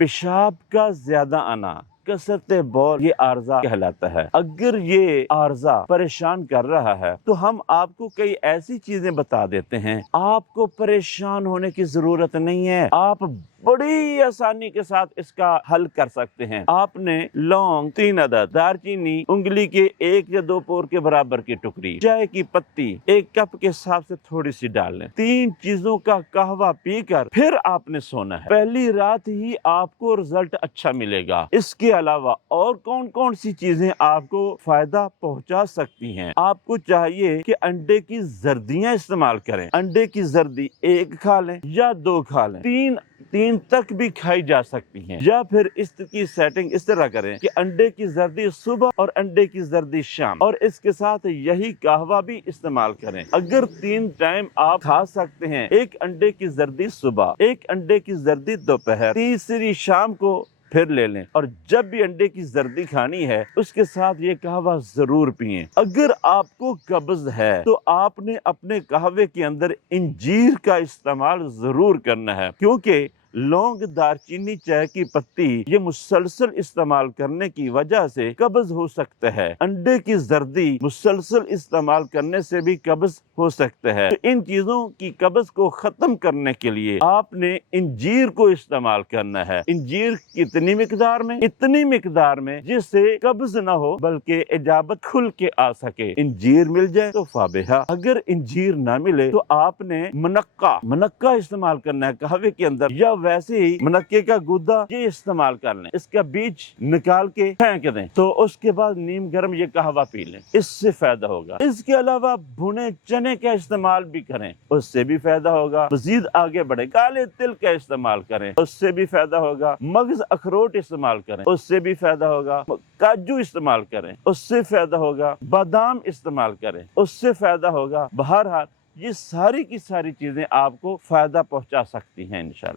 پیشاب کا زیادہ آنا، کثرت بول، یہ عارضہ کہلاتا ہے۔ اگر یہ عارضہ پریشان کر رہا ہے تو ہم آپ کو کئی ایسی چیزیں بتا دیتے ہیں، آپ کو پریشان ہونے کی ضرورت نہیں ہے، آپ بڑی آسانی کے ساتھ اس کا حل کر سکتے ہیں۔ آپ نے لونگ 3 عدد، دار چینی انگلی کے 1 یا 2 پور کے برابر کی ٹکڑی، چائے کی پتی 1 کپ کے حساب سے تھوڑی سی ڈال لیں۔ 3 چیزوں کا قہوہ پی کر پھر آپ نے سونا ہے۔ پہلی رات ہی آپ کو رزلٹ اچھا ملے گا۔ اس کے علاوہ اور کون کون سی چیزیں آپ کو فائدہ پہنچا سکتی ہیں؟ آپ کو چاہیے کہ انڈے کی زردیاں استعمال کریں۔ انڈے کی زردی 1 کھا لیں یا 2 کھا لیں، 3 تک بھی کھائی جا سکتی ہیں۔ یا پھر اس کی سیٹنگ اس طرح کریں کہ انڈے کی زردی صبح اور انڈے کی زردی شام، اور اس کے ساتھ یہی قہوہ بھی استعمال کریں۔ اگر 3 ٹائم آپ کھا سکتے ہیں، 1 انڈے کی زردی صبح، 1 انڈے کی زردی دوپہر، تیسری شام کو پھر لے لیں، اور جب بھی انڈے کی زردی کھانی ہے اس کے ساتھ یہ قہوہ ضرور پئیں۔ اگر آپ کو قبض ہے تو آپ نے اپنے قہوے کے اندر انجیر کا استعمال ضرور کرنا ہے، کیونکہ لونگ، دارچینی، چائے کی پتی یہ مسلسل استعمال کرنے کی وجہ سے قبض ہو سکتا ہے۔ انڈے کی زردی مسلسل استعمال کرنے سے بھی قبض ہو سکتا ہے۔ تو ان چیزوں کی قبض کو ختم کرنے کے لیے آپ نے انجیر کو استعمال کرنا ہے۔ انجیر کتنی مقدار میں؟ اتنی مقدار میں جس سے قبض نہ ہو بلکہ اجابت کھل کے آ سکے۔ انجیر مل جائے تو فابہا، اگر انجیر نہ ملے تو آپ نے منقہ استعمال کرنا ہے قہوے کے اندر، یا ویسے ہی منقے کا گودا یہ استعمال کر لیں، اس کا بیج نکال کے پھینک دیں، تو اس کے بعد نیم گرم یہ قہوہ پی لیں، اس سے فائدہ ہوگا۔ اس کے علاوہ بھنے چنے کا استعمال بھی کریں، اس سے بھی فائدہ ہوگا۔ مزید آگے بڑھیں، کالے تل کا استعمال کریں، اس سے بھی فائدہ ہوگا۔ مغز اخروٹ استعمال کریں، اس سے بھی فائدہ ہوگا۔ کاجو استعمال کریں، اس سے فائدہ ہوگا۔ بادام استعمال کریں، اس سے فائدہ ہوگا۔ بہرحال یہ ساری کی ساری چیزیں آپ کو فائدہ پہنچا سکتی ہیں انشاءاللہ۔